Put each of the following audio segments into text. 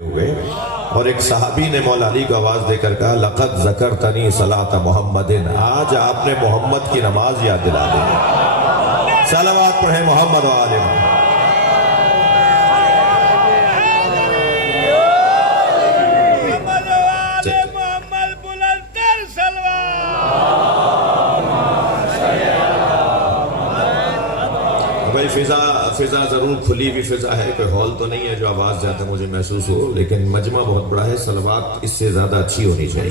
ہوئے اور ایک صحابی نے مولا علی کو آواز دے کر کہا لقد ذکرتنی صلاۃ محمد، آج آپ نے محمد کی نماز یاد دلا دی۔ صلوات پڑھیں محمد و آل محمد۔ بھائی فضا ضرور کھلی ہوئی فضا ہے، کوئی ہال تو نہیں ہے جو آواز زیادہ مجھے محسوس ہو، لیکن مجمع بہت بڑا ہے، صلوات اس سے زیادہ اچھی ہونی چاہیے۔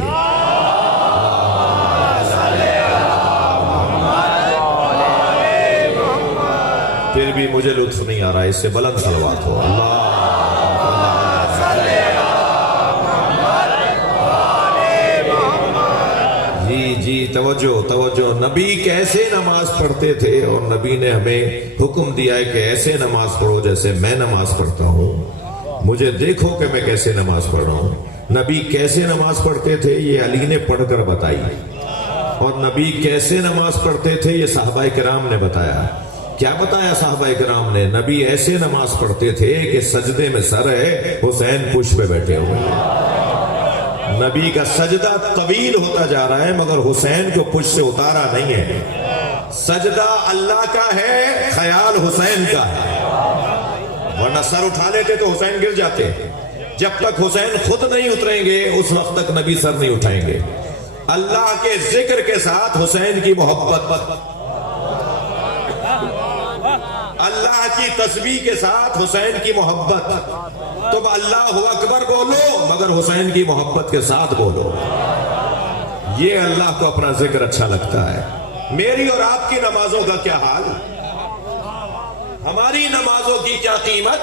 پھر بھی مجھے لطف نہیں آ رہا، اس سے بلند صلوات ہو۔ اللہ جی توجہ۔ نبی کیسے نماز پڑھتے تھے، اور نبی نے ہمیں حکم دیا ہے کہ ایسے نماز پڑھو جیسے میں نماز پڑھتا ہوں، مجھے دیکھو کہ میں کیسے نماز پڑھ رہا ہوں۔ نبی کیسے نماز پڑھتے تھے یہ علی نے پڑھ کر بتائی، اور نبی کیسے نماز پڑھتے تھے یہ صحابہ کرام نے بتایا۔ کیا بتایا صحابہ کرام نے؟ نبی ایسے نماز پڑھتے تھے کہ سجدے میں سر ہے، حسین پشت پہ بیٹھے ہوئے ہیں۔ نبی کا سجدہ طویل ہوتا جا رہا ہے مگر حسین کو پشت سے اتارا نہیں ہے۔ سجدہ اللہ کا ہے، خیال حسین کا ہے، ورنہ سر اٹھا لیتے تو حسین گر جاتے۔ جب تک حسین خود نہیں اتریں گے اس وقت تک نبی سر نہیں اٹھائیں گے۔ اللہ کے ذکر کے ساتھ حسین کی محبت، اللہ کی تسبیح کے ساتھ حسین کی محبت۔ تم اللہ اکبر بولو مگر حسین کی محبت کے ساتھ بولو، یہ اللہ کو اپنا ذکر اچھا لگتا ہے۔ میری اور آپ کی نمازوں کا کیا حال، ہماری نمازوں کی کیا قیمت،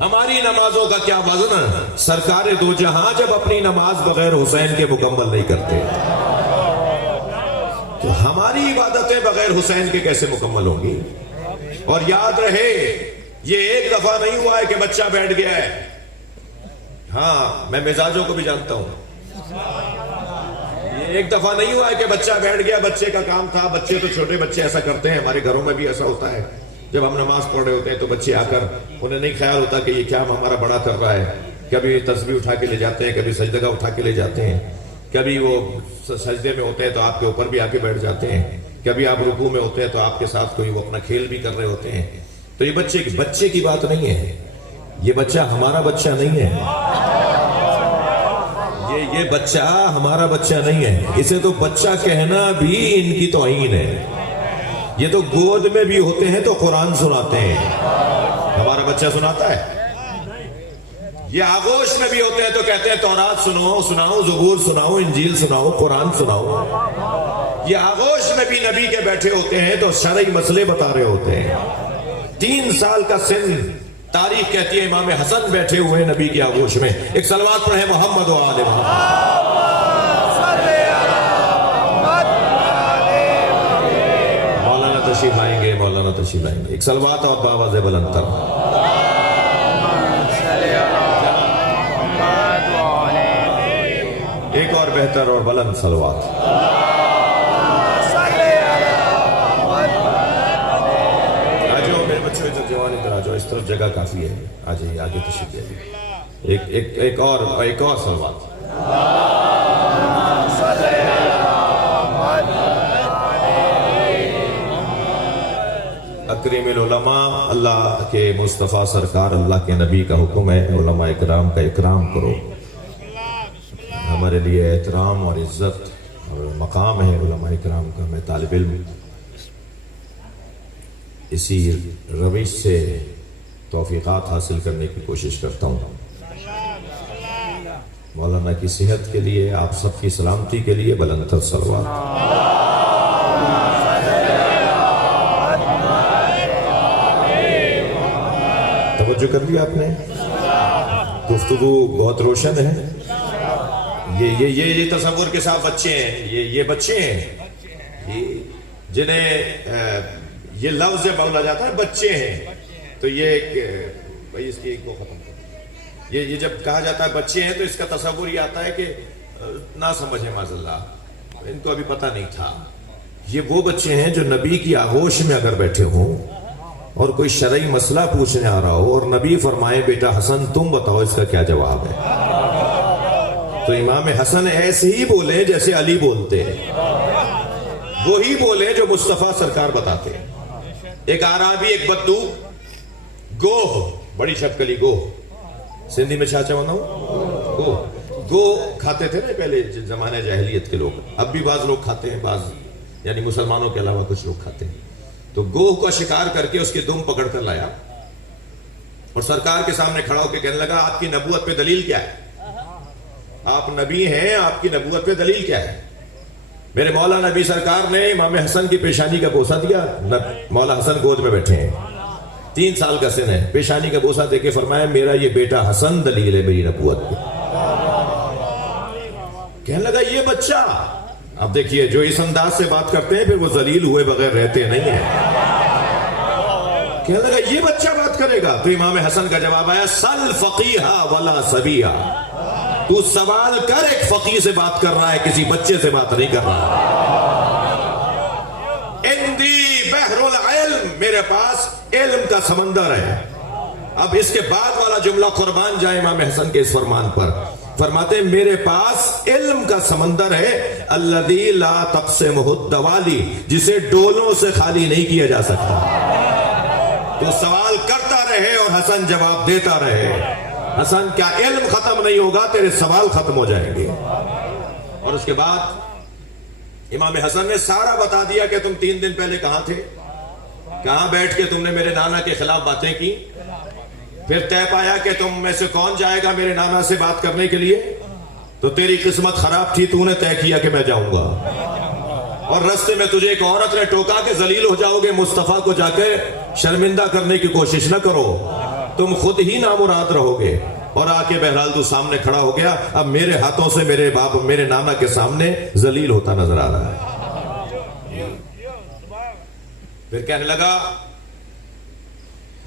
ہماری نمازوں کا کیا وزن؟ سرکار دو جہاں جب اپنی نماز بغیر حسین کے مکمل نہیں کرتے تو ہماری عبادتیں بغیر حسین کے کیسے مکمل ہوں گی؟ اور یاد رہے یہ ایک دفعہ نہیں ہوا ہے کہ بچہ بیٹھ گیا ہے۔ ہاں میں مزاجوں کو بھی جانتا ہوں، یہ ایک دفعہ نہیں ہوا ہے کہ بچہ بیٹھ گیا، بچے کا کام تھا۔ بچے تو چھوٹے بچے ایسا کرتے ہیں، ہمارے گھروں میں بھی ایسا ہوتا ہے۔ جب ہم نماز پڑھ رہے ہوتے ہیں تو بچے آ کر انہیں نہیں خیال ہوتا کہ یہ کیا ہمارا بڑا کر رہا ہے، کبھی تسبیح اٹھا کے لے جاتے ہیں، کبھی سجدہ اٹھا کے لے جاتے ہیں، کبھی وہ سجدے میں ہوتے ہیں تو آپ کے اوپر بھی آ کے بیٹھ جاتے ہیں، کبھی آپ رکوع میں ہوتے ہیں تو آپ کے ساتھ کوئی وہ اپنا کھیل بھی کر رہے ہوتے ہیں۔ تو یہ بچے کی بات نہیں ہے، یہ بچہ ہمارا بچہ نہیں ہے، یہ بچہ ہمارا بچہ نہیں ہے۔ اسے تو بچہ کہنا بھی ان کی توہین ہے۔ یہ تو گود میں بھی ہوتے ہیں تو قرآن سناتے ہیں، ہمارا بچہ سناتا ہے؟ یہ آغوش میں بھی ہوتے ہیں تو کہتے ہیں تورات سناؤ، زبور سناؤ، انجیل سناؤ، قرآن سناؤ۔ یہ آغوش میں بھی نبی کے بیٹھے ہوتے ہیں تو شرعی مسئلے بتا رہے ہوتے ہیں۔ 3 سال کا سن، تاریخ کہتی ہے امام حسن بیٹھے ہوئے نبی کی آغوش میں۔ ایک صلوات پڑھیں محمد و آل محمد۔ مولانا تشریف آئیں گے، مولانا تشریف آئیں گے۔ ایک صلوات اور باواز بلند تر۔ ایک اور بہتر اور بلند صلوات۔ جوان ادھر آ جاؤ، اس طرف جگہ کافی ہے، آ جائیے آگے تشریف لے آئیے۔ ایک اور صلوات۔ اکرم العلماء، اللہ کے مصطفیٰ سرکار اللہ کے نبی کا حکم ہے علماء اکرام کا اکرام کرو۔ ہمارے لیے احترام اور عزت اور مقام ہے علماء اکرام کا۔ میں طالب علم اسی روش سے توفیقات حاصل کرنے کی کوشش کرتا ہوں۔ مولانا کی صحت کے لیے، آپ سب کی سلامتی کے لیے بلند تر صلوات۔ توجہ کر لیا آپ نے؟ گفتگو بہت روشن ہے۔ یہ تصور کے ساتھ بچے ہیں، یہ بچے ہیں جنہیں یہ لفظ بولا جاتا ہے بچے ہیں، تو یہ بھائی اس کی ایک کو ختم کر، یہ جب کہا جاتا ہے بچے ہیں تو اس کا تصور یہ آتا ہے کہ نہ سمجھے معاذ اللہ، ان کو ابھی پتہ نہیں تھا۔ یہ وہ بچے ہیں جو نبی کی آغوش میں اگر بیٹھے ہوں اور کوئی شرعی مسئلہ پوچھنے آ رہا ہو اور نبی فرمائے بیٹا حسن تم بتاؤ اس کا کیا جواب ہے، تو امام حسن ایسے ہی بولے جیسے علی بولتے ہیں، وہی بولے جو مصطفیٰ سرکار بتاتے ہیں۔ ایک عرابی، ایک بدو، گوہ، بڑی چھپکلی گوہ، سندھی میں چاچا بناؤ، گوہ کھاتے تھے نا پہلے زمانے جاہلیت کے لوگ، اب بھی بعض لوگ کھاتے ہیں، بعض یعنی مسلمانوں کے علاوہ کچھ لوگ کھاتے ہیں۔ تو گوہ کا شکار کر کے اس کے دم پکڑ کر لایا اور سرکار کے سامنے کھڑا ہو کے کہنے لگا آپ کی نبوت پہ دلیل کیا ہے؟ آپ نبی ہیں، آپ کی نبوت پہ دلیل کیا ہے؟ میرے مولا نبی سرکار نے امام حسن کی پیشانی کا بوسہ دیا، مولا حسن گود میں بیٹھے ہیں، 3 سال کا سن ہے، پیشانی کا بوسہ دے کے فرمایا میرا یہ بیٹا حسن دلیل ہے میری نبوت پہ۔ کہنے لگا یہ بچہ، اب دیکھیے جو اس انداز سے بات کرتے ہیں پھر وہ ذلیل ہوئے بغیر رہتے نہیں ہیں، کہنے لگا یہ بچہ بات کرے گا؟ تو امام حسن کا جواب آیا سل فقیہا ولا سبیہا، تو سوال کر، ایک فقیہ سے بات کر رہا ہے، کسی بچے سے بات نہیں کر رہا۔ اندی بحر العلم، میرے پاس علم کا سمندر ہے۔ اب اس کے بعد والا جملہ قربان جائے امام حسن کے اس فرمان پر، فرماتے ہیں میرے پاس علم کا سمندر ہے، الذی لا تقسمہ الدوالی، جسے ڈولوں سے خالی نہیں کیا جا سکتا۔ تو سوال کرتا رہے اور حسن جواب دیتا رہے۔ حسن کیا علم ختم نہیں ہوگا، تیرے سوال ختم ہو جائیں گے۔ اور اس کے بعد امام حسن نے سارا بتا دیا کہ تم 3 دن پہلے کہاں تھے، کہاں بیٹھ کے تم نے میرے نانا کے خلاف باتیں کی، پھر طے پایا کہ تم میں سے کون جائے گا میرے نانا سے بات کرنے کے لیے، تو تیری قسمت خراب تھی، تو نے طے کیا کہ میں جاؤں گا، اور رستے میں تجھے ایک عورت نے ٹوکا کہ ذلیل ہو جاؤ گے، مصطفیٰ کو جا کے شرمندہ کرنے کی کوشش نہ کرو، تم خود ہی نامراد رہو گے، اور آ کے بہرحال تو سامنے کھڑا ہو گیا، اب میرے ہاتھوں سے میرے باپ میرے نانا کے سامنے ذلیل ہوتا نظر آ رہا ہے۔ پھر کہنے لگا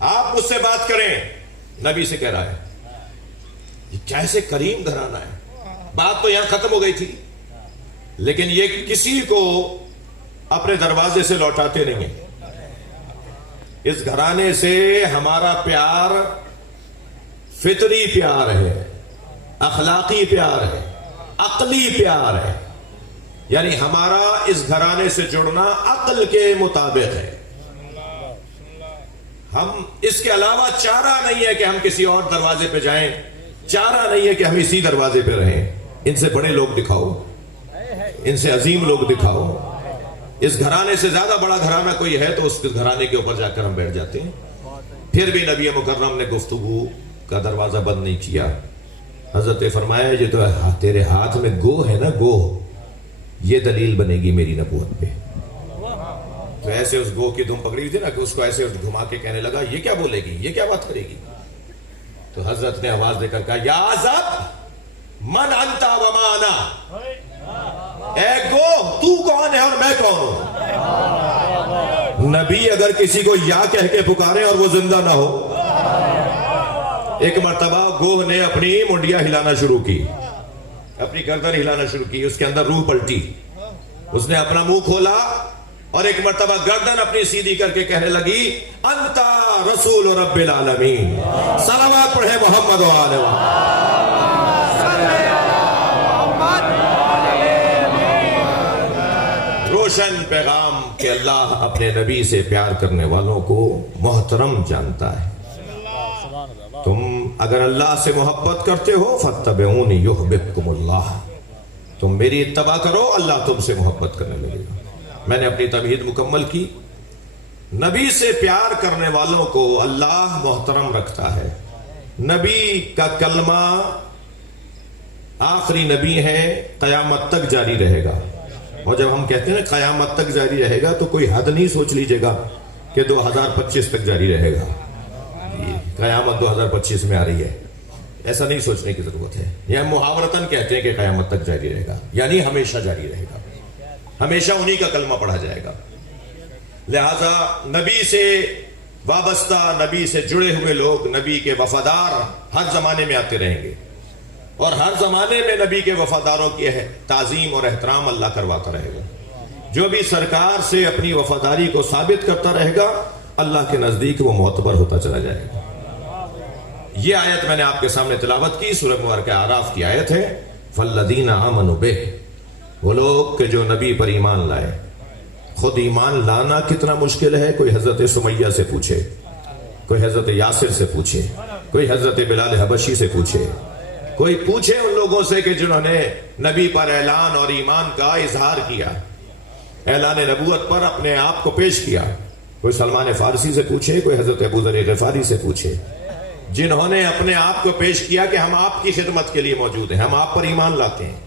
آپ مجھ سے بات کریں، نبی سے کہہ رہا ہے یہ کیسے کریم گھرانہ ہے، بات تو یہاں ختم ہو گئی تھی، لیکن یہ کسی کو اپنے دروازے سے لوٹاتے نہیں ہیں۔ اس گھرانے سے ہمارا پیار فطری پیار ہے، اخلاقی پیار ہے، عقلی پیار ہے، یعنی ہمارا اس گھرانے سے جڑنا عقل کے مطابق ہے۔ ہم اس کے علاوہ چارہ نہیں ہے کہ ہم کسی اور دروازے پہ جائیں، چارہ نہیں ہے کہ ہم اسی دروازے پہ رہیں۔ ان سے بڑے لوگ دکھاؤ، ان سے عظیم لوگ دکھاؤ، اس گھرانے سے زیادہ بڑا گھرانہ کوئی ہے تو اس گھرانے کے اوپر جا کر ہم بیٹھ جاتے ہیں۔ پھر بھی نبی مکرم نے گفتگو کا دروازہ بند نہیں کیا۔ حضرت فرمایا یہ تو تیرے ہاتھ میں گو ہے نا، گو، یہ دلیل بنے گی میری نبوت پہ۔ تو ایسے اس گو کی دم پکڑی تھی نا کہ اس کو ایسے گھما کے کہنے لگا یہ کیا بولے گی، یہ کیا بات کرے گی؟ تو حضرت نے آواز دے کر کہا یا عزب من انتا وما انا، اے گو تو کون ہے اور میں کون ہوں؟ نبی اگر کسی کو یا کہہ کے پکارے اور وہ زندہ نہ ہو۔ ایک مرتبہ گوہ نے اپنی منڈیاں ہلانا شروع کی، اپنی گردن ہلانا شروع کی، اس کے اندر روح پلٹی، اس نے اپنا منہ کھولا اور ایک مرتبہ گردن اپنی سیدھی کر کے کہنے لگی انتا رسول رب العالمین، صلوات پڑھے محمد و آلہ روشن پیغام کہ اللہ اپنے نبی سے پیار کرنے والوں کو محترم جانتا ہے۔ تم اگر اللہ سے محبت کرتے ہو فاتبعونی یحببکم اللہ، تم میری اتباع کرو اللہ تم سے محبت کرنے لگے گا۔ میں نے اپنی تمہید مکمل کی۔ نبی سے پیار کرنے والوں کو اللہ محترم رکھتا ہے۔ نبی کا کلمہ آخری نبی ہے، قیامت تک جاری رہے گا۔ اور جب ہم کہتے ہیں قیامت تک جاری رہے گا تو کوئی حد نہیں سوچ لیجئے گا کہ 2025 تک جاری رہے گا، قیامت 2025 میں آ رہی ہے، ایسا نہیں سوچنے کی ضرورت ہے۔ یہ ہم محاورتاً کہتے ہیں کہ قیامت تک جاری رہے گا، یعنی ہمیشہ جاری رہے گا، ہمیشہ انہی کا کلمہ پڑھا جائے گا۔ لہذا نبی سے وابستہ، نبی سے جڑے ہوئے لوگ، نبی کے وفادار ہر زمانے میں آتے رہیں گے، اور ہر زمانے میں نبی کے وفاداروں کی تعظیم اور احترام اللہ کرواتا رہے گا۔ جو بھی سرکار سے اپنی وفاداری کو ثابت کرتا رہے گا اللہ کے نزدیک وہ معتبر ہوتا چلا جائے گا۔ یہ آیت میں نے آپ کے سامنے تلاوت کی، سورہ مبارکہ اعراف کی آیت ہے، فَالَّذِينَ آمَنُوا بِهِ، وہ لوگ کہ جو نبی پر ایمان لائے۔ خود ایمان لانا کتنا مشکل ہے، کوئی حضرت سمیہ سے پوچھے، کوئی حضرت یاسر سے پوچھے، کوئی حضرت بلال حبشی سے پوچھے، کوئی پوچھے ان لوگوں سے کہ جنہوں نے نبی پر اعلان اور ایمان کا اظہار کیا، اعلان نبوت پر اپنے آپ کو پیش کیا۔ کوئی سلمان فارسی سے پوچھے، کوئی حضرت ابو ذر غفاری سے پوچھے، جنہوں نے اپنے آپ کو پیش کیا کہ ہم آپ کی خدمت کے لیے موجود ہیں، ہم آپ پر ایمان لاتے ہیں۔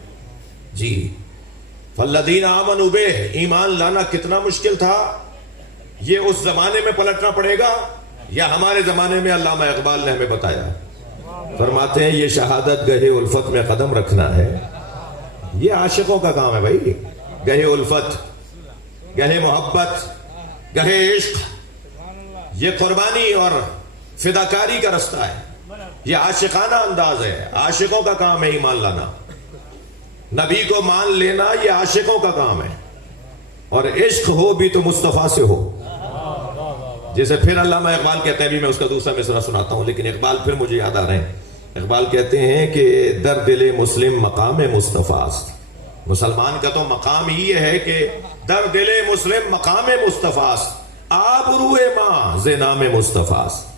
جی فالذین آمنوا بہ، ایمان لانا کتنا مشکل تھا، یہ اس زمانے میں پلٹنا پڑے گا یا ہمارے زمانے میں؟ علامہ اقبال نے ہمیں بتایا، فرماتے ہیں یہ شہادت گہے الفت میں قدم رکھنا ہے، یہ عاشقوں کا کام ہے بھائی۔ گہے الفت، گہے محبت، گہے عشق، یہ قربانی اور فداکاری کا رستہ ہے، یہ عاشقانہ انداز ہے، عاشقوں کا کام ہے ایمان لانا۔ نبی کو مان لینا یہ عاشقوں کا کام ہے، اور عشق ہو بھی تو مصطفیٰ سے ہو۔ جیسے پھر علامہ اقبال کہتے ہیں، بھی میں اس کا دوسرا مصرع سناتا ہوں، لیکن اقبال پھر مجھے یاد آ رہے ہیں۔ اقبال کہتے ہیں کہ در دل مسلم مقام مصطفیٰ است، مسلمان کا تو مقام ہی یہ ہے کہ در دل مسلم مقام مصطفیٰ است، آبروء ما ز نام مصطفیٰ است۔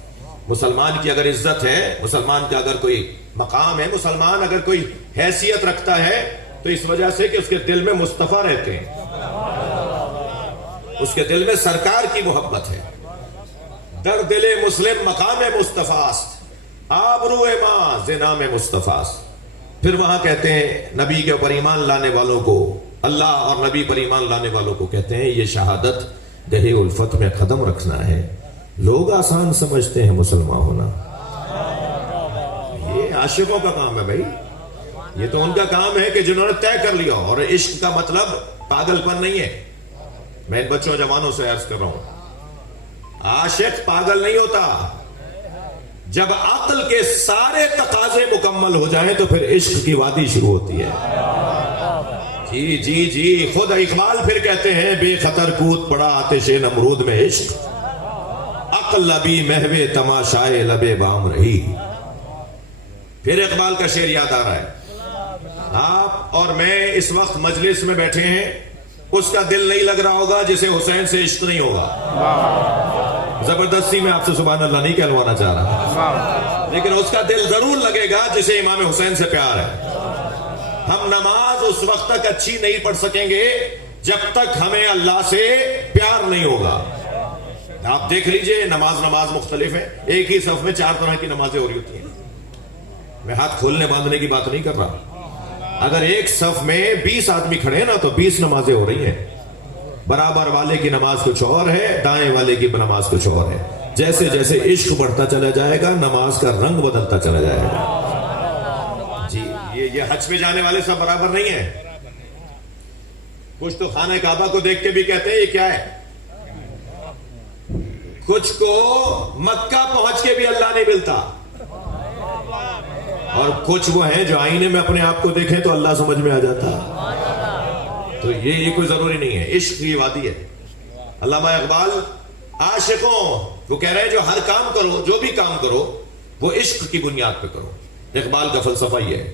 مسلمان کی اگر عزت ہے، مسلمان کا اگر کوئی مقام ہے، مسلمان اگر کوئی حیثیت رکھتا ہے تو اس وجہ سے کہ اس کے دل میں مصطفیٰ رہتے ہیں، اس کے دل میں سرکار کی محبت ہے۔ در دل مسلم مقام مصطفیٰ است، آبروء ما ز نام مصطفیٰ است۔ پھر وہاں کہتے ہیں نبی کے اوپر ایمان لانے والوں کو، اللہ اور نبی پر ایمان لانے والوں کو کہتے ہیں یہ شہادت گہے الفت میں قدم رکھنا ہے۔ لوگ آسان سمجھتے ہیں مسلمان ہونا، یہ عاشقوں کا کام ہے بھائی، یہ تو ان کا کام ہے کہ جنہوں نے طے کر لیا۔ اور عشق کا مطلب پاگل پن نہیں ہے، میں ان بچوں جوانوں سے عرض کر رہا ہوں، عاشق پاگل نہیں ہوتا، جب عقل کے سارے تقاضے مکمل ہو جائیں تو پھر عشق کی وادی شروع ہوتی ہے۔ جی جی جی، خود اقبال پھر کہتے ہیں بے خطر کود پڑا آتش نمرود میں عشق، عقل لبی محو تماشائے لبے بام رہی۔ پھر اقبال کا شعر یاد آ رہا ہے، آپ اور میں اس وقت مجلس میں بیٹھے ہیں، اس کا دل نہیں لگ رہا ہوگا جسے حسین سے عشق نہیں ہوگا۔ زبردستی میں آپ سے سبحان اللہ نہیں کہلوانا چاہ رہا، لیکن اس کا دل ضرور لگے گا جسے امام حسین سے پیار ہے۔ ہم نماز اس وقت تک اچھی نہیں پڑھ سکیں گے جب تک ہمیں اللہ سے پیار نہیں ہوگا۔ آپ دیکھ لیجئے، نماز مختلف ہے، ایک ہی صف میں 4 طرح کی نمازیں ہو رہی ہوتی ہیں۔ میں ہاتھ کھولنے باندھنے کی بات نہیں کر رہا، اگر ایک صف میں 20 آدمی کھڑے ہیں نا تو 20 نمازیں ہو رہی ہیں۔ برابر والے کی نماز کچھ اور ہے، دائیں والے کی نماز کچھ اور ہے۔ جیسے جیسے عشق بڑھتا چلا جائے گا نماز کا رنگ بدلتا چلا جائے گا۔ جی یہ حج میں جانے والے سب برابر نہیں ہیں، کچھ تو خانہ کعبہ کو دیکھ کے بھی کہتے ہیں یہ کیا ہے، کچھ کو مکہ پہنچ کے بھی اللہ نہیں ملتا، اور کچھ وہ ہیں جو آئینے میں اپنے آپ کو دیکھیں تو اللہ سمجھ میں آ جاتا۔ تو یہ کوئی ضروری نہیں ہے، عشق کی وادی ہے۔ علامہ اقبال عاشقوں وہ کہہ رہے ہیں جو ہر کام کرو، جو بھی کام کرو وہ عشق کی بنیاد پہ کرو۔ اقبال کا فلسفہ یہ ہے،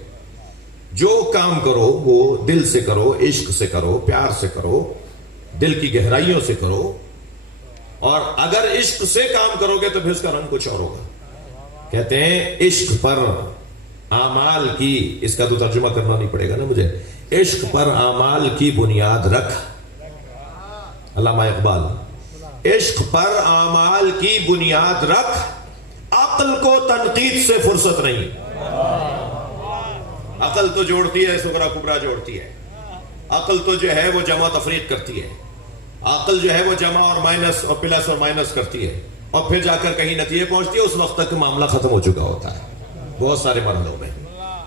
جو کام کرو وہ دل سے کرو، عشق سے کرو، پیار سے کرو، دل کی گہرائیوں سے کرو، اور اگر عشق سے کام کرو گے تو پھر اس کا رنگ کچھ اور ہوگا۔ کہتے ہیں عشق پر اعمال کی، اس کا تو ترجمہ کرنا نہیں پڑے گا نا مجھے، عشق پر اعمال کی بنیاد رکھ۔ علامہ اقبال، عشق پر اعمال کی بنیاد رکھ، عقل کو تنقید سے فرصت نہیں۔ عقل تو جوڑتی ہے، صغرا کبرا جوڑتی ہے، عقل تو جو ہے وہ جمع تفریق کرتی ہے، عقل جو ہے وہ جمع اور مائنس اور پلس اور مائنس کرتی ہے، اور پھر جا کر کہیں نتیجے پہنچتی ہے، اس وقت تک معاملہ ختم ہو چکا ہوتا ہے بہت سارے مرحلوں میں۔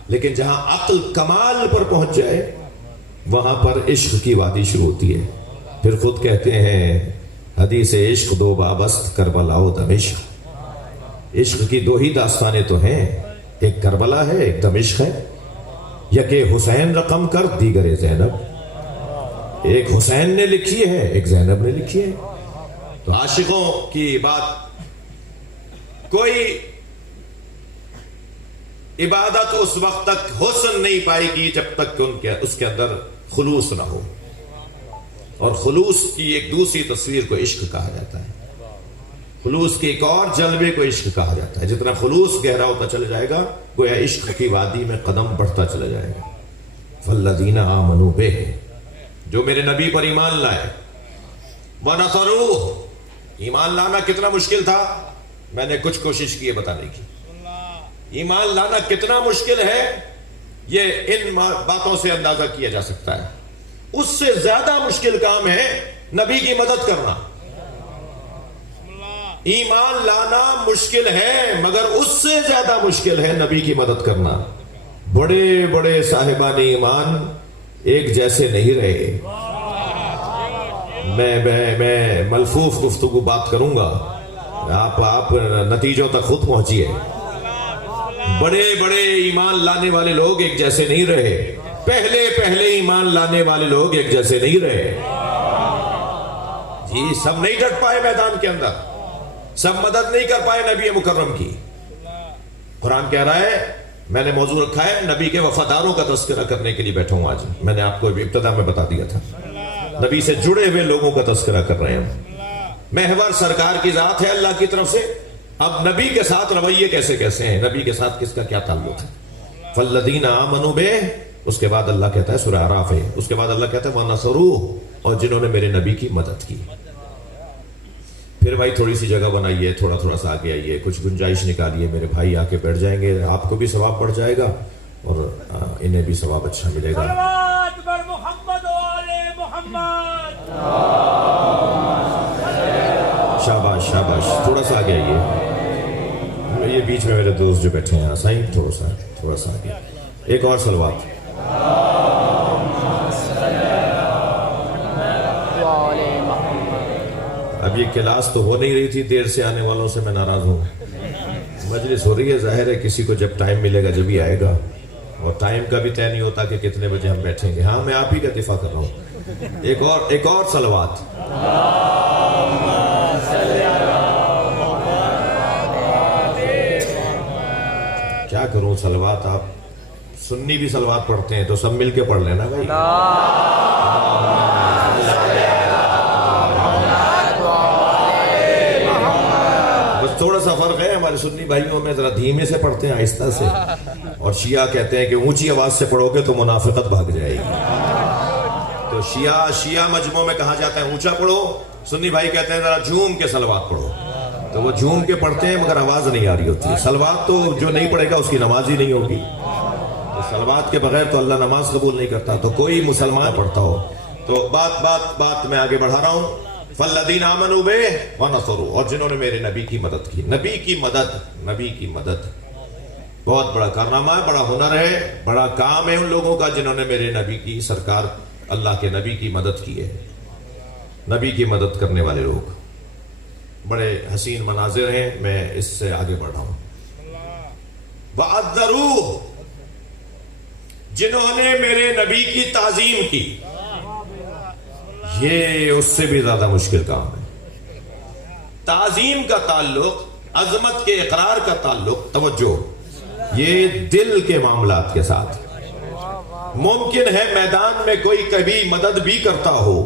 لیکن جہاں عقل کمال پر پہنچ جائے وہاں پر عشق کی وادی شروع ہوتی ہے۔ پھر خود کہتے ہیں حدیث عشق دو بابست کربلا و دمشق، عشق کی 2 ہی داستانیں تو ہیں، ایک کربلا ہے ایک دمشق ہے۔ یکے حسین رقم کر دیگر زینب، ایک حسین نے لکھی ہے ایک زینب نے لکھی ہے۔ تو عاشقوں کی بات، کوئی عبادت اس وقت تک حسن نہیں پائے گی جب تک کہ اس کے اندر خلوص نہ ہو. اور خلوص کی ایک دوسری تصویر کو عشق کہا جاتا ہے. خلوص کے ایک اور جلوے کو عشق کہا جاتا ہے. جتنا خلوص گہرا ہوتا چلا جائے گا گویا عشق کی وادی میں قدم بڑھتا چلا جائے گا. فالذین آمنوا بہ، جو میرے نبی پر ایمان لائے، ونصروہ، ایمان لانا کتنا مشکل تھا، میں نے کچھ کوشش کی ہے بتانے کی. ایمان لانا کتنا مشکل ہے یہ ان باتوں سے اندازہ کیا جا سکتا ہے. اس سے زیادہ مشکل کام ہے نبی کی مدد کرنا. ایمان لانا مشکل ہے مگر اس سے زیادہ مشکل ہے نبی کی مدد کرنا. بڑے بڑے صاحبان ایمان ایک جیسے نہیں رہے. میں ملفوف گفتگو بات کروں گا، آپ نتیجوں تک خود پہنچیے. بڑے بڑے ایمان لانے والے لوگ ایک جیسے نہیں رہے. پہلے ایمان لانے والے لوگ ایک جیسے نہیں رہے. جی سب نہیں ڈٹ پائے میدان کے اندر، سب مدد نہیں کر پائے نبی مکرم کی. قرآن کہہ رہا ہے، میں نے موضوع رکھا ہے نبی کے وفاداروں کا تذکرہ کرنے کے لیے بیٹھا ہوں. آج میں نے آپ کو ابتدا میں بتا دیا تھا، نبی سے جڑے ہوئے لوگوں کا تذکرہ کر رہے ہیں. محور سرکار کی ذات ہے اللہ کی طرف سے. اب نبی کے ساتھ رویے کیسے کیسے ہیں، نبی کے ساتھ کس کا کیا تعلق ہے. فالذین آمنوا بہ، اس کے بعد اللہ کہتا ہے سورہ اعراف ہے، اس کے بعد اللہ کہتا ہے وَنَصَرُوهُ، اور جنہوں نے میرے نبی کی مدد کی. پھر بھائی تھوڑی سی جگہ بنائیے، تھوڑا تھوڑا سا آگے آئیے، کچھ گنجائش نکالیے، میرے بھائی آ کے بیٹھ جائیں گے، آپ کو بھی ثواب بڑھ جائے گا اور انہیں بھی ثواب اچھا ملے گا. صلوات بر محمد و آل محمد. شاباش شاباش، تھوڑا سا آگے آئیے. یہ بیچ میں میرے دوست جو بیٹھے ہیں سائیں، تھوڑا سا آگے. ایک اور صلوات. اب یہ کلاس تو ہو نہیں رہی تھی، دیر سے آنے والوں سے میں ناراض ہوں. مجلس ہو رہی ہے، ظاہر ہے کسی کو جب ٹائم ملے گا جب ہی آئے گا، اور ٹائم کا بھی طے نہیں ہوتا کہ کتنے بجے ہم بیٹھیں گے. ہاں میں آپ ہی کا دفاع کر رہا ہوں. ایک اور صلوات. کیا کروں صلوات، آپ سنی بھی صلوات پڑھتے ہیں تو سب مل کے پڑھ لینا بھائی. بس تھوڑا سا فرق ہے، ہمارے سنی بھائیوں میں ذرا دھیمے سے پڑھتے ہیں، آہستہ سے، اور شیعہ کہتے ہیں کہ اونچی آواز سے پڑھو گے تو منافقت بھاگ جائے گی. تو شیعہ مجموع میں کہا جاتا ہے اونچا پڑھو، سنی بھائی کہتے ہیں ذرا جھوم کے صلوات پڑھو. تو وہ جھوم کے پڑھتے ہیں مگر آواز نہیں آ رہی ہوتی. صلوات تو جو نہیں پڑھے گا اس کی نماز ہی نہیں ہوگی. تو صلوات کے بغیر تو اللہ نماز قبول نہیں کرتا. تو کوئی مسلمان پڑھتا ہو تو بات میں آگے بڑھا رہا ہوں. فالذین آمنوا بہ ونصروا، اور جنہوں نے میرے نبی کی مدد کی. نبی کی مدد بہت بڑا کارنامہ ہے، بڑا ہنر ہے، بڑا کام ہے ان لوگوں کا جنہوں نے میرے نبی کی، سرکار اللہ کے نبی کی مدد کی ہے. نبی کی مدد کرنے والے لوگ بڑے حسین مناظر ہیں. میں اس سے آگے بڑھ رہا ہوں. وَعَذَّرُوهُ، جنہوں نے میرے نبی کی تعظیم کی. یہ اس سے بھی زیادہ مشکل کام ہے. تعظیم کا تعلق، عظمت کے اقرار کا تعلق، توجہ، یہ دل کے معاملات کے ساتھ. ممکن ہے میدان میں کوئی کبھی مدد بھی کرتا ہو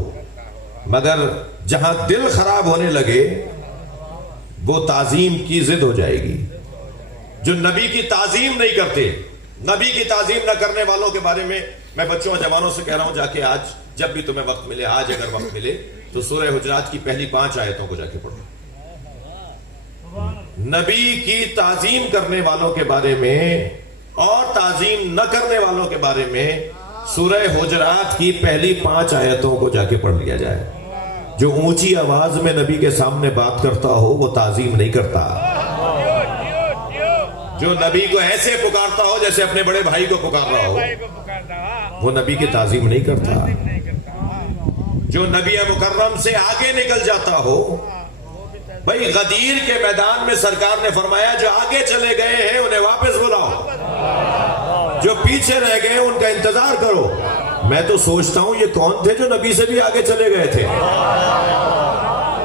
مگر جہاں دل خراب ہونے لگے وہ تعظیم کی ضد ہو جائے گی. جو نبی کی تعظیم نہیں کرتے، نبی کی تعظیم نہ کرنے والوں کے بارے میں بچوں اور جوانوں سے کہہ رہا ہوں، جا کے آج جب بھی تمہیں وقت ملے، آج اگر وقت ملے تو سورہ حجرات کی پہلی 5 آیتوں کو جا کے پڑھو. نبی کی تعظیم کرنے والوں کے بارے میں اور تعظیم نہ کرنے والوں کے بارے میں سورہ حجرات کی پہلی 5 آیتوں کو جا کے پڑھ لیا جائے. جو اونچی آواز میں نبی کے سامنے بات کرتا ہو وہ تعظیم نہیں کرتا. جو نبی کو ایسے پکارتا ہو جیسے اپنے بڑے بھائی کو پکار رہا ہو وہ نبی کی تعظیم نہیں کرتا. جو نبی مکرم سے آگے نکل جاتا ہو، بھائی غدیر کے میدان میں سرکار نے فرمایا جو آگے چلے گئے ہیں انہیں واپس بلاؤ، جو پیچھے رہ گئے ان کا انتظار کرو. میں تو سوچتا ہوں یہ کون تھے جو نبی سے بھی آگے چلے گئے تھے.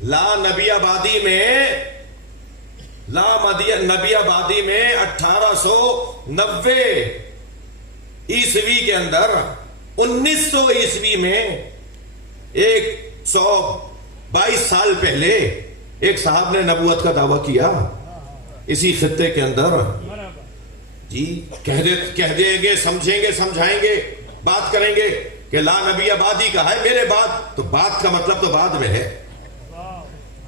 نبی آبادی میں 1890 عیسوی کے اندر 1900 عیسوی میں 122 سال پہلے ایک صاحب نے نبوت کا دعویٰ کیا اسی خطے کے اندر. جی کہہ دیں گے، سمجھیں گے، سمجھائیں گے، بات کریں گے کہ لا نبی آبادی کا ہے میرے بعد. تو بات کا مطلب تو بعد میں ہے،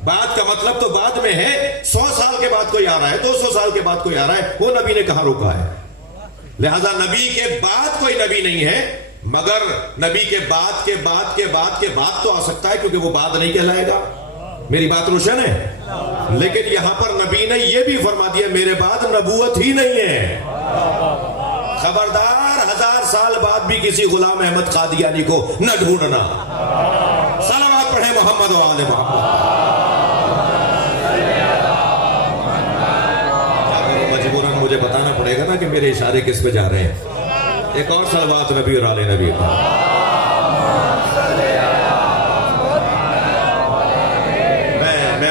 بات کا مطلب تو بعد میں ہے. 100 سال کے بعد کوئی آ رہا ہے، 200 سال کے بعد کوئی آ رہا ہے، وہ نبی نے کہاں روکا ہے؟ لہذا نبی کے بعد کوئی نبی نہیں ہے، مگر نبی کے بعد کے بعد کے بعد کے بعد تو آ سکتا ہے، کیونکہ وہ بعد نہیں کہلائے گا. میری بات روشن ہے؟ لیکن یہاں پر نبی نے یہ بھی فرما دیا میرے بعد نبوت ہی نہیں ہے. خبردار 1000 سال بعد بھی کسی غلام احمد قادیانی کو نہ ڈھونڈنا. صلوات پڑھیں محمد و آل محمد. مجبوراً مجھے بتانا پڑے گا نا کہ میرے اشارے کس پہ جا رہے ہیں. ایک اور صلوات نبی اور آل نبی کا. میں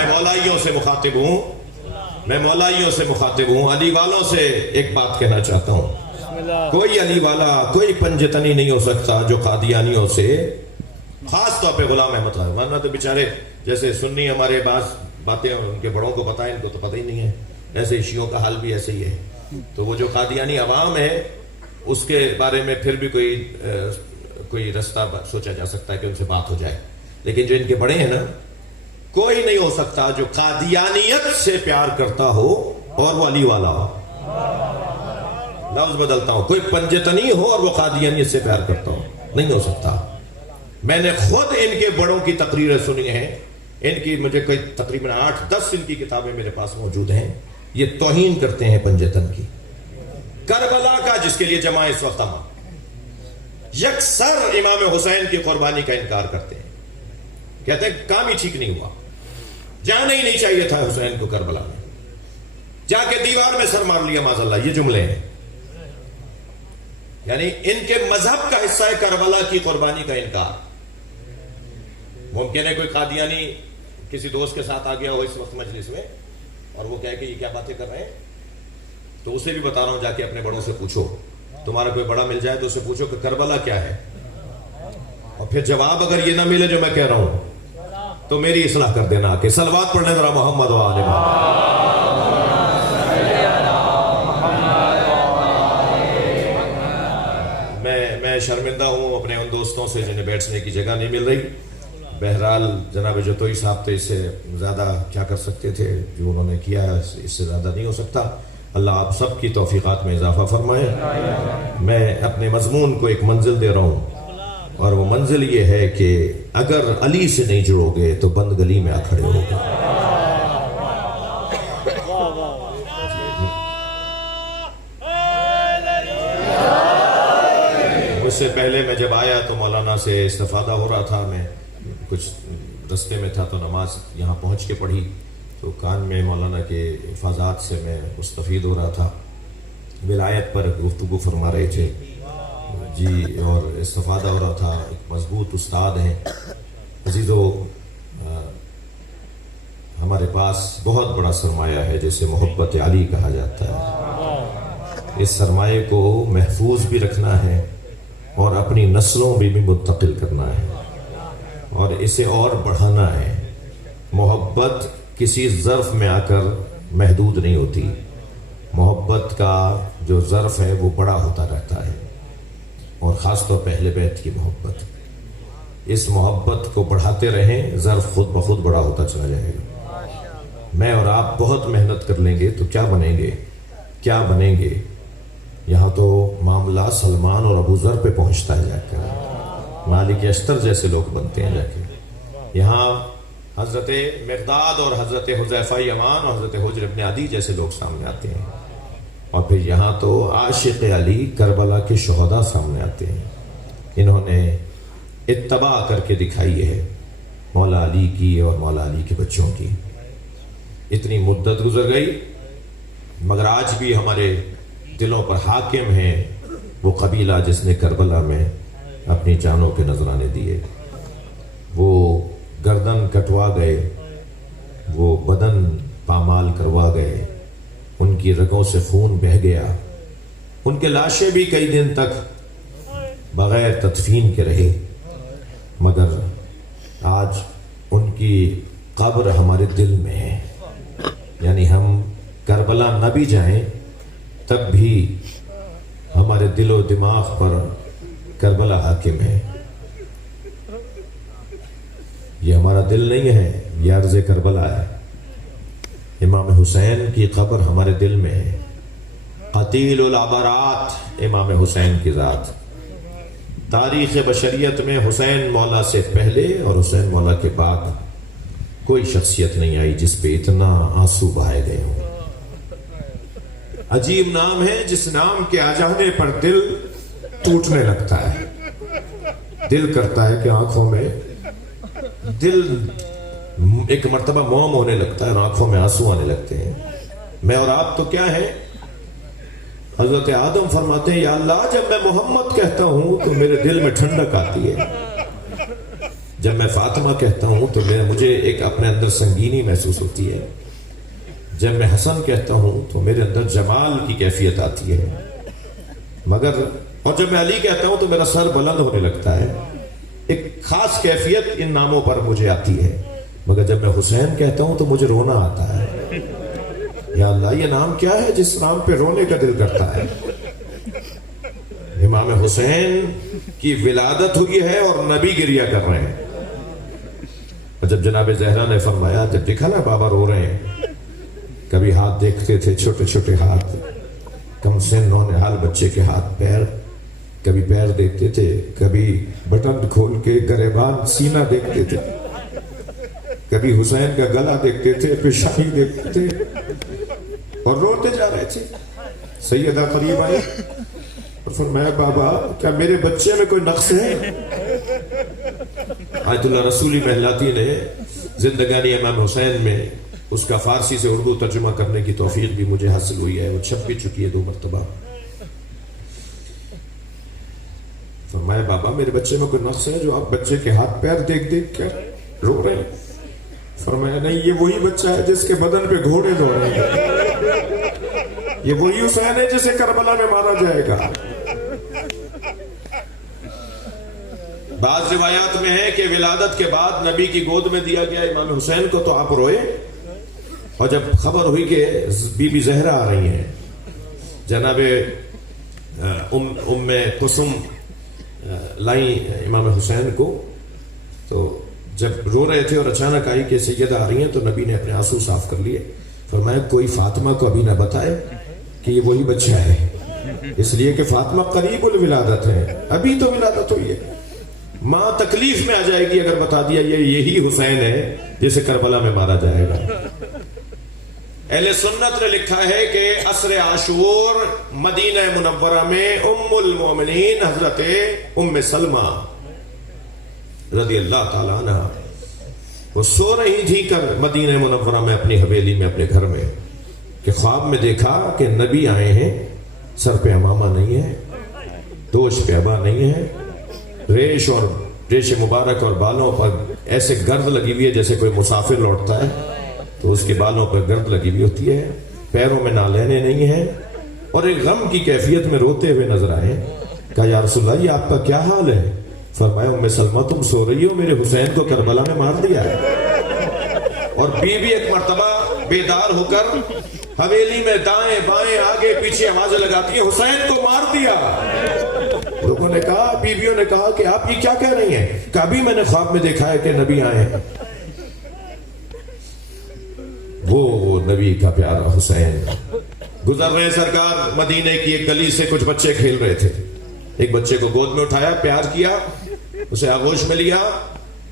مولائیوں سے مخاطب ہوں، علی والوں سے ایک بات کہنا چاہتا ہوں. کوئی علی والا، کوئی پنجتنی نہیں ہو سکتا جو قادیانیوں سے، خاص طور پہ غلام احمد قادیانی. ورنہ تو بیچارے جیسے سنی ہمارے بعض باتیں ان کے بڑوں کو پتہ ہے، ان کو تو پتہ ہی نہیں ہے. ایسے شیعوں کا حال بھی ایسے ہی ہے. تو وہ جو قادیانی عوام ہے اس کے بارے میں پھر بھی کوئی رستہ سوچا جا سکتا ہے کہ ان سے بات ہو جائے. لیکن جو ان کے بڑے ہیں نا، کوئی نہیں ہو سکتا جو قادیانیت سے پیار کرتا ہو اور وہ علی والا ہو. لفظ بدلتا ہوں، کوئی پنجتنی ہو اور وہ قادیانیت سے پیار کرتا ہو، نہیں ہو سکتا. میں نے خود ان کے بڑوں کی تقریریں سنی ہیں. ان کی مجھے کوئی تقریباً 8-10 ان کی کتابیں میرے پاس موجود ہیں. یہ توہین کرتے ہیں پنجتن کی. کربلا کا جس کے لیے جمع اس وقت یکسر امام حسین کی قربانی کا انکار کرتے ہیں. کہتے ہیں کام ہی ٹھیک نہیں ہوا، جانا ہی نہیں چاہیے تھا حسین کو کربلا میں، جا کے دیوار میں سر مار لیا معاذ اللہ. یہ جملے ہیں. یعنی ان کے مذہب کا حصہ ہے کربلا کی قربانی کا انکار. ممکن ہے کوئی قادیانی کسی دوست کے ساتھ آ گیا ہو اس وقت مجلس میں اور وہ کہے کہ یہ کیا باتیں کر رہے ہیں. تو اسے بھی بتا رہا ہوں، جا کے اپنے بڑوں سے پوچھو. تمہارا کوئی بڑا مل جائے تو اسے پوچھو کہ کربلا کیا ہے، اور پھر جواب اگر یہ نہ ملے جو میں کہہ رہا ہوں تو میری اصلاح کر دینا. کہ صلوات پڑھنے ذرا محمد و آل محمد. میں شرمندہ ہوں اپنے ان دوستوں سے جنہیں بیٹھنے کی جگہ نہیں مل رہی. بہرحال جناب جتوئی صاحب تھے، اس سے زیادہ کیا کر سکتے تھے؟ جو انہوں نے کیا اس سے زیادہ نہیں ہو سکتا. اللہ آپ سب کی توفیقات میں اضافہ فرمائے. میں اپنے مضمون کو ایک منزل دے رہا ہوں، اور وہ منزل یہ ہے کہ اگر علی سے نہیں جڑو گے تو بند گلی میں آ کھڑے ہو گے. اس سے پہلے میں جب آیا تو مولانا سے استفادہ ہو رہا تھا. میں کچھ رستے میں تھا تو نماز یہاں پہنچ کے پڑھی تو کان میں مولانا کے الفاظات سے میں مستفید ہو رہا تھا. ولایت پر گفتگو فرما رہے تھے جی، اور استفادہ ہو رہا تھا. ایک مضبوط استاد ہیں. عزیزو، ہمارے پاس بہت بڑا سرمایہ ہے جسے محبت علی کہا جاتا ہے. اس سرمایے کو محفوظ بھی رکھنا ہے اور اپنی نسلوں میں بھی منتقل کرنا ہے اور اسے اور بڑھانا ہے. محبت کسی ظرف میں آ کر محدود نہیں ہوتی. محبت کا جو ظرف ہے وہ بڑا ہوتا رہتا ہے، اور خاص طور پہ اہل بیت کی محبت. اس محبت کو بڑھاتے رہیں، ظرف خود بخود بڑا ہوتا چلا جائے گا. میں اور آپ بہت محنت کر لیں گے تو کیا بنیں گے. یہاں تو معاملہ سلمان اور ابو ذر پہ پہنچتا ہے، جا کر مالک اشتر جیسے لوگ بنتے ہیں. جا کے یہاں حضرت مقداد اور حضرت حذیفہ یمان اور حضرت حجر ابن عدی جیسے لوگ سامنے آتے ہیں. اور پھر یہاں تو عاشق علی کربلا کے شہداء سامنے آتے ہیں. انہوں نے اتباع کر کے دکھائی ہے مولا علی کی اور مولا علی کے بچوں کی. اتنی مدت گزر گئی مگر آج بھی ہمارے دلوں پر حاکم ہیں وہ قبیلہ جس نے کربلا میں اپنی جانوں کے نذرانے دیے. وہ گردن کٹوا گئے وہ بدن پامال کروا گئے، ان کی رگوں سے خون بہہ گیا، ان کے لاشیں بھی کئی دن تک بغیر تدفین کے رہے، مگر آج ان کی قبر ہمارے دل میں ہے۔ یعنی ہم کربلا نہ بھی جائیں تب بھی ہمارے دل و دماغ پر کربلا حاکم ہے۔ یہ ہمارا دل نہیں ہے، یہ عرض کربلا ہے۔ امام حسین کی قبر ہمارے دل میں ہے۔ قتیل العبرات امام حسین کی ذات۔ تاریخ بشریت میں حسین مولا سے پہلے اور حسین مولا کے بعد کوئی شخصیت نہیں آئی جس پہ اتنا آنسو بہائے گئے ہوں۔ عجیب نام ہے جس نام کے آ جانے پر دل ٹوٹنے لگتا ہے، دل کرتا ہے کہ آنکھوں میں دل ایک مرتبہ موم ہونے لگتا ہے اور آنکھوں میں آنسو آنے لگتے ہیں۔ میں اور آپ تو کیا ہے، حضرت آدم فرماتے ہیں یا اللہ جب میں محمد کہتا ہوں تو میرے دل میں ٹھنڈک آتی ہے، جب میں فاطمہ کہتا ہوں تو مجھے ایک اپنے اندر سنگینی محسوس ہوتی ہے، جب میں حسن کہتا ہوں تو میرے اندر جمال کی کیفیت آتی ہے، مگر اور جب میں علی کہتا ہوں تو میرا سر بلند ہونے لگتا ہے۔ ایک خاص کیفیت ان ناموں پر مجھے آتی ہے، مگر جب میں حسین کہتا ہوں تو مجھے رونا آتا ہے۔ یا اللہ یہ نام کیا ہے جس نام پہ رونے کا دل کرتا ہے؟ امام حسین کی ولادت ہوئی ہے اور نبی گریہ کر رہے ہیں۔ اور جب جناب زہرا نے فرمایا، جب دیکھا نا بابا رو رہے ہیں، کبھی ہاتھ دیکھتے تھے چھوٹے چھوٹے ہاتھ، کم سن نونہال بچے کے ہاتھ پیر، کبھی پیر دیکھتے تھے، کبھی بٹن کھول کے گریبان سینہ دیکھتے تھے، کبھی حسین کا گلا دیکھتے تھے، پیشانی دیکھتے تھے اور روتے جا رہے تھے۔ سیدہ قریب آئے اور فرمایا بابا کیا میرے بچے میں کوئی نقص ہے؟ آیت اللہ رسولی محلاتی نے زندگانی امام حسین میں اس کا فارسی سے اردو ترجمہ کرنے کی توفیق بھی مجھے حاصل ہوئی ہے، وہ چھپ بھی چکی ہے 2 مرتبہ۔ فرمایا بابا میرے بچے میں کوئی نقص ہے جو آپ بچے کے ہاتھ پیر دیکھ دیکھ کر رو رہے ہیں؟ فرمایا نہیں، یہ وہی بچہ ہے جس کے بدن پہ گھوڑے دوڑ رہے ہیں، یہ وہی حسین ہے جسے کربلا میں مارا جائے گا۔ بعض روایات میں ہے کہ ولادت کے بعد نبی کی گود میں دیا گیا امام حسین کو تو آپ روئے، اور جب خبر ہوئی کہ بی بی زہرا آ رہی ہیں، جناب ام قسم لائی امام حسین کو، تو جب رو رہے تھے اور اچانک آئی کہ سیدہ آ رہی ہیں تو نبی نے اپنے آنسو صاف کر لیے۔ فرمایا کوئی فاطمہ کو ابھی نہ بتائے کہ یہ وہی بچہ ہے، اس لیے کہ فاطمہ قریب الولادت ہے، ابھی تو ولادت ہوئی ہے، ماں تکلیف میں آ جائے گی اگر بتا دیا یہ یہی حسین ہے جسے کربلا میں مارا جائے گا۔ اہل سنت نے لکھا ہے کہ عصر عاشور مدینہ منورہ میں ام المومنین حضرت ام سلمہ رضی اللہ تعالیٰ عنہ وہ سو رہی تھی کر مدینہ منورہ میں اپنی حویلی میں اپنے گھر میں، کہ خواب میں دیکھا کہ نبی آئے ہیں، سر پہ امامہ نہیں ہے، دوش پہ عبا نہیں ہے، ریش مبارک اور بالوں پر ایسے گرد لگی ہوئی ہے جیسے کوئی مسافر لوٹتا ہے تو اس کے بالوں پر گرد لگی ہوئی ہوتی ہے، پیروں میں نالینیں نہیں ہیں، اور ایک غم کی کیفیت میں روتے ہوئے نظر آئے۔ کہا یا رسول اللہ یہ آپ کا کیا حال ہے؟ فرمایا ام سلمہ تم سو رہی ہو، میرے حسین کو کربلا میں مار دیا ہے۔ اور بیوی ایک مرتبہ بیدار ہو کر حویلی میں دائیں بائیں آگے پیچھے آوازیں لگاتی ہیں حسین کو مار دیا۔ لوگوں نے کہا، بیویوں نے کہا کہ آپ یہ کیا کہہ رہی ہیں؟ کہ ابھی میں نے خواب میں دیکھا ہے کہ نبی آئے ہیں۔ وہ نبی کا پیارا حسین گزر رہے سرکار، مدینے کی ایک گلی سے کچھ بچے کھیل رہے تھے، ایک بچے کو گود میں اٹھایا، پیار کیا، اسے آغوش میں لیا،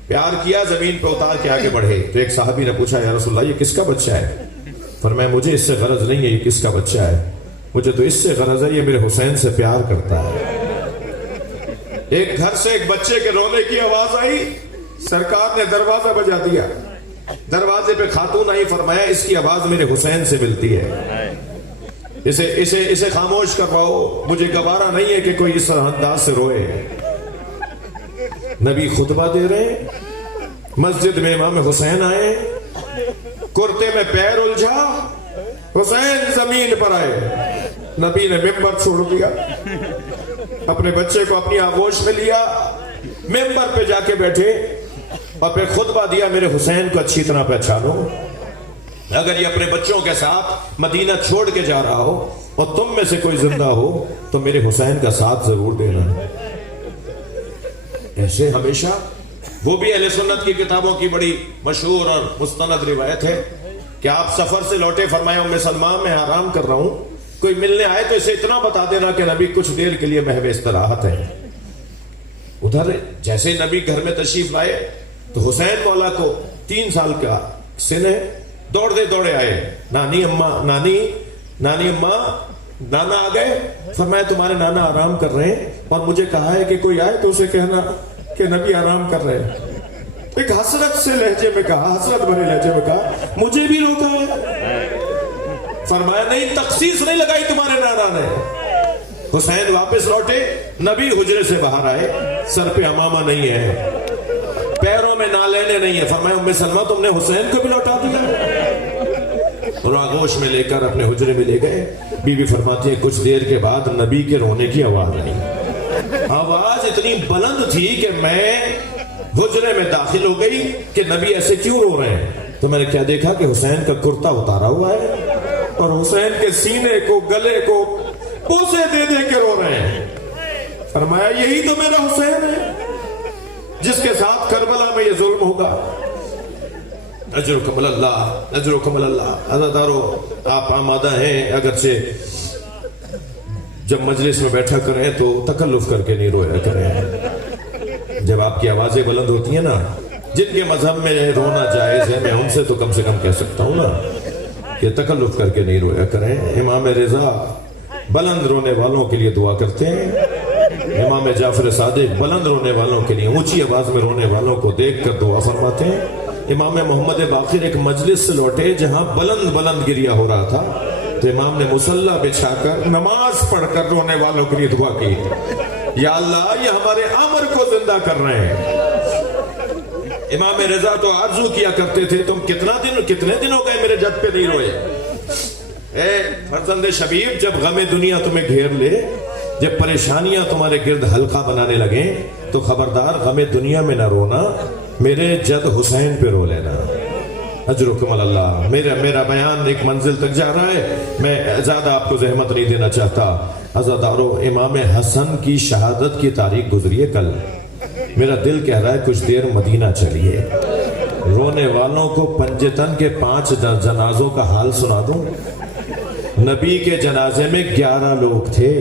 پیار کیا، زمین پہ اتار کے آگے بڑھے تو ایک صحابی نے پوچھا یا رسول اللہ یہ کس کا بچہ ہے؟ فرمایا مجھے اس سے غرض نہیں ہے یہ کس کا بچہ ہے، مجھے تو اس سے غرض ہے یہ میرے حسین سے پیار کرتا ہے۔ ایک گھر سے ایک بچے کے رونے کی آواز آئی، سرکار نے دروازہ بجا دیا، دروازے پہ خاتون آئی، فرمایا اس کی آواز میرے حسین سے ملتی ہے، اسے خاموش کرواؤ، مجھے گوارا نہیں ہے کہ کوئی اس انداز سے روئے۔ نبی خطبہ دے رہے، مسجد میں امام حسین آئے، کرتے میں پیر الجھا، حسین زمین پر آئے، نبی نے ممبر چھوڑ دیا، اپنے بچے کو اپنی آغوش میں لیا، ممبر پہ جا کے بیٹھے اور پھر خطبہ دیا، میرے حسین کو اچھی طرح پہچانو، اگر یہ اپنے بچوں کے ساتھ مدینہ چھوڑ کے جا رہا ہو اور تم میں سے کوئی زندہ ہو تو میرے حسین کا ساتھ ضرور دینا۔ ایسے ہمیشہ، وہ بھی اہل سنت کی کتابوں کی بڑی مشہور اور مستند روایت ہے کہ آپ سفر سے لوٹے، فرمایا ام سلمہ میں آرام کر رہا ہوں، کوئی ملنے آئے تو اسے اتنا بتا دینا کہ نبی کچھ دیر کے لیے محو استراحت ہے۔ ادھر جیسے نبی گھر میں تشریف لائے تو حسین مولا کو 3 سال کا سن ہے، دوڑے آئے، نانی اماں، نانی اماں، نانا آ گئے، فرمایا تمہارے نانا آرام کر رہے ہیں اور مجھے کہا ہے کہ کوئی آئے تو اسے کہنا کہ نبی آرام کر رہے ہیں۔ ایک حسرت سے لہجے میں کہا، حسرت بھرے لہجے میں کہا، مجھے بھی روکا ہے؟ فرمایا نہیں، تخصیص نہیں لگائی تمہارے نانا نے۔ حسین واپس لوٹے، نبی حجرے سے باہر آئے، سر پہ امامہ نہیں ہے، پیروں میں نالینے نہیں ہے، فرمایا ام سلمہ تم نے حسین کو بھی لوٹا دیا؟ اور آغوش میں لے کر اپنے حجرے میں لے گئے۔ بی بی فرماتی ہے کچھ دیر کے بعد نبی کے رونے کی آواز آئی، آواز اتنی بلند تھی کہ میں حجرے میں داخل ہو گئی کہ نبی ایسے کیوں رو رہے ہیں؟ تو میں نے کیا دیکھا کہ حسین کا کرتا اتارا ہوا ہے اور حسین کے سینے کو، گلے کو بوسے دے دے کے رو رہے ہیں۔ فرمایا یہی تو میرا حسین ہے جس کے ساتھ کربلا میں یہ ظلم ہوگا۔ اجرکم اللہ، اجرکم اللہ۔ عزادارو آپ آمادہ ہیں، اگرچہ جب مجلس میں بیٹھا کریں تو تکلف کر کے نہیں رویا کریں۔ جب آپ کی آوازیں بلند ہوتی ہیں نا، جن کے مذہب میں رونا جائز ہے، میں ان سے تو کم کہہ سکتا ہوں نا کہ تکلف کر کے نہیں رویا کریں۔ امام رضا بلند رونے والوں کے لیے دعا کرتے ہیں، امام جعفر صادق بلند رونے والوں کے لیے، اونچی آواز میں رونے والوں کو دیکھ کر دعا فرماتے ہیں۔ امام محمد باقر ایک مجلس سے لوٹے جہاں بلند گریا ہو رہا تھا، تو امام نے مصلی بچھا کر نماز پڑھ کر رونے والوں کے لیے دعا کی، یا اللہ یہ ہمارے امر کو زندہ کر رہے ہیں۔ امام رضا تو آرزو کیا کرتے تھے تم کتنے دن ہو گئے میرے جد پہ نہیں روئے۔ اے فرزند شبیب، جب غم دنیا تمہیں گھیر لے، جب پریشانیاں تمہارے گرد حلقہ بنانے لگیں تو خبردار غم دنیا میں نہ رونا، میرے جد حسین پہ رو لینا۔ اجرکم اللہ۔ میرا بیان ایک منزل تک جا رہا ہے، میں زیادہ آپ کو زحمت نہیں دینا چاہتا۔ عزادارو، امام حسن کی شہادت کی تاریخ گزری ہے کل، میرا دل کہہ رہا ہے کچھ دیر مدینہ چلیے، رونے والوں کو پنجتن کے 5 جنازوں کا حال سنا دوں۔ نبی کے جنازے میں 11 لوگ تھے،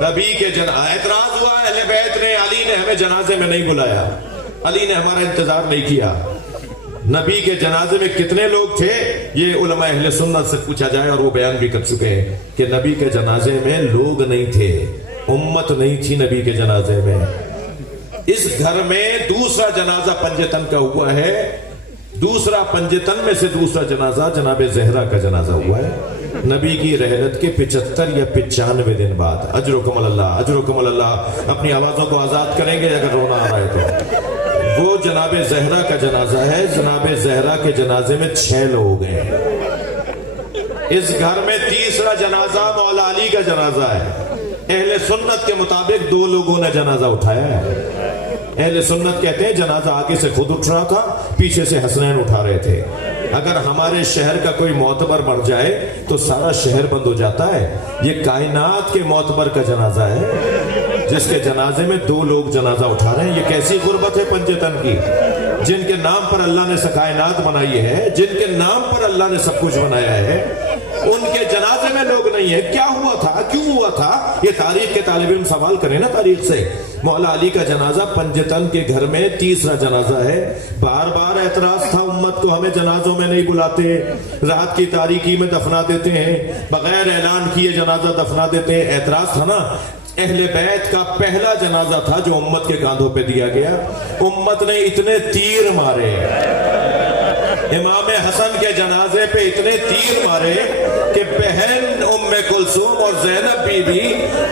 نبی کے اعتراض ہوا اہل بیت نے، علی نے ہمیں جنازے میں نہیں بلایا، علی نے ہمارا انتظار نہیں کیا۔ نبی کے جنازے میں کتنے لوگ تھے یہ علماء اہل سنت سے پوچھا جائے، اور وہ بیان بھی کر چکے ہیں کہ نبی کے جنازے میں لوگ نہیں تھے، امت نہیں تھی نبی کے جنازے میں۔ اس گھر میں دوسرا جنازہ پنجتن کا ہوا ہے، دوسرا پنجتن میں سے دوسرا جنازہ جناب زہرا کا جنازہ ہوا ہے، نبی کی رحلت کے 75 یا 95 دن بعد۔ اجرکم اللہ، اجرکم اللہ۔ اپنی آوازوں کو آزاد کریں گے اگر رونا آ رہا ہے تو۔ وہ جناب زہرا کا جنازہ ہے، جناب زہرا کے جنازے میں 6 لوگ ہیں۔ اس گھر میں تیسرا جنازہ مولا علی کا جنازہ ہے، اہل سنت کے مطابق 2 لوگوں نے جنازہ اٹھایا ہے۔ اہل سنت کہتے ہیں جنازہ آگے سے خود اٹھ رہا تھا، پیچھے سے حسنین اٹھا رہے تھے۔ اگر ہمارے شہر کا کوئی معتبر مر جائے تو سارا شہر بند ہو جاتا ہے، یہ کائنات کے معتبر کا جنازہ ہے جس کے جنازے میں 2 لوگ جنازہ اٹھا رہے ہیں۔ یہ کیسی غربت ہے پنجتن کی، جن کے نام پر اللہ نے کائنات بنائی ہے، جن کے نام پر اللہ نے سب کچھ بنایا ہے، ان کے جنازے میں لوگ نہیں ہیں۔ کیا ہوا تھا، کیوں ہوا تھا، یہ تاریخ کے طالب علم سوال کریں نا تاریخ سے۔ مولا علی کا جنازہ پنجتن کے گھر میں تیسرا جنازہ ہے۔ بار بار اعتراض تھا امت کو، ہمیں جنازوں میں نہیں بلاتے، رات کی تاریکی میں دفنا دیتے ہیں، بغیر اعلان کیے جنازہ دفنا دیتے ہیں۔ اعتراض تھا نا۔ اہل بیت کا پہلا جنازہ تھا جو امت کے کاندھوں پہ دیا گیا۔ امت نے اتنے تیر مارے، امام حسن کے جنازے پہ اتنے تیر مارے کہ بہن ام کلثوم اور زینب بی بی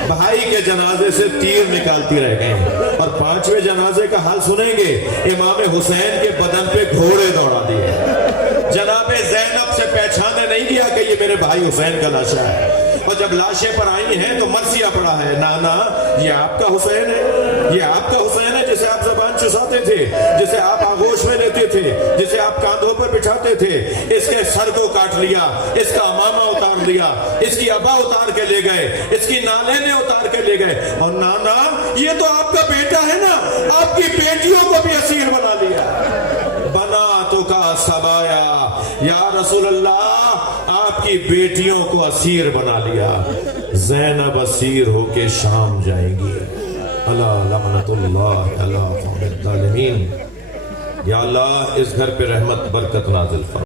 بھائی کے جنازے سے تیر نکالتی رہ گئیں. اور 5ویں جنازے کا حال سنیں گے. امام حسین کے بدن پہ گھوڑے دوڑا دیے. جناب زینب سے پہچانے نہیں دیا کہ یہ میرے بھائی حسین کا لاشا ہے. اور جب لاشیں پر آئی ہیں تو مرثیہ پڑا ہے, نانا یہ آپ کا حسین ہے, یہ آپ کا حسین ہے جسے آپ زبان چساتے تھے, جسے آپ آغوش میں لیتے تھے, جسے آپ کاندھوں پر بٹھاتے تھے. اس کے سر کو کاٹ لیا, اس کا امامہ اتار لیا, اس کی ابا اتار کے لے گئے, اس کی نالینیں اتار کے لے گئے. اور نانا یہ تو آپ کا بیٹا ہے نا, آپ کی بیٹیوں کو بھی اسیر بنا لیا. بناتوں کا سبایا, یا رسول اللہ آپ کی بیٹیوں کو اسیر بنا لیا. زینب اسیر ہو کے شام جائیں گی. اللہ لعنت اللہ علی الظالمین. یا اللہ اس گھر پہ رحمت برکت نازل فرما.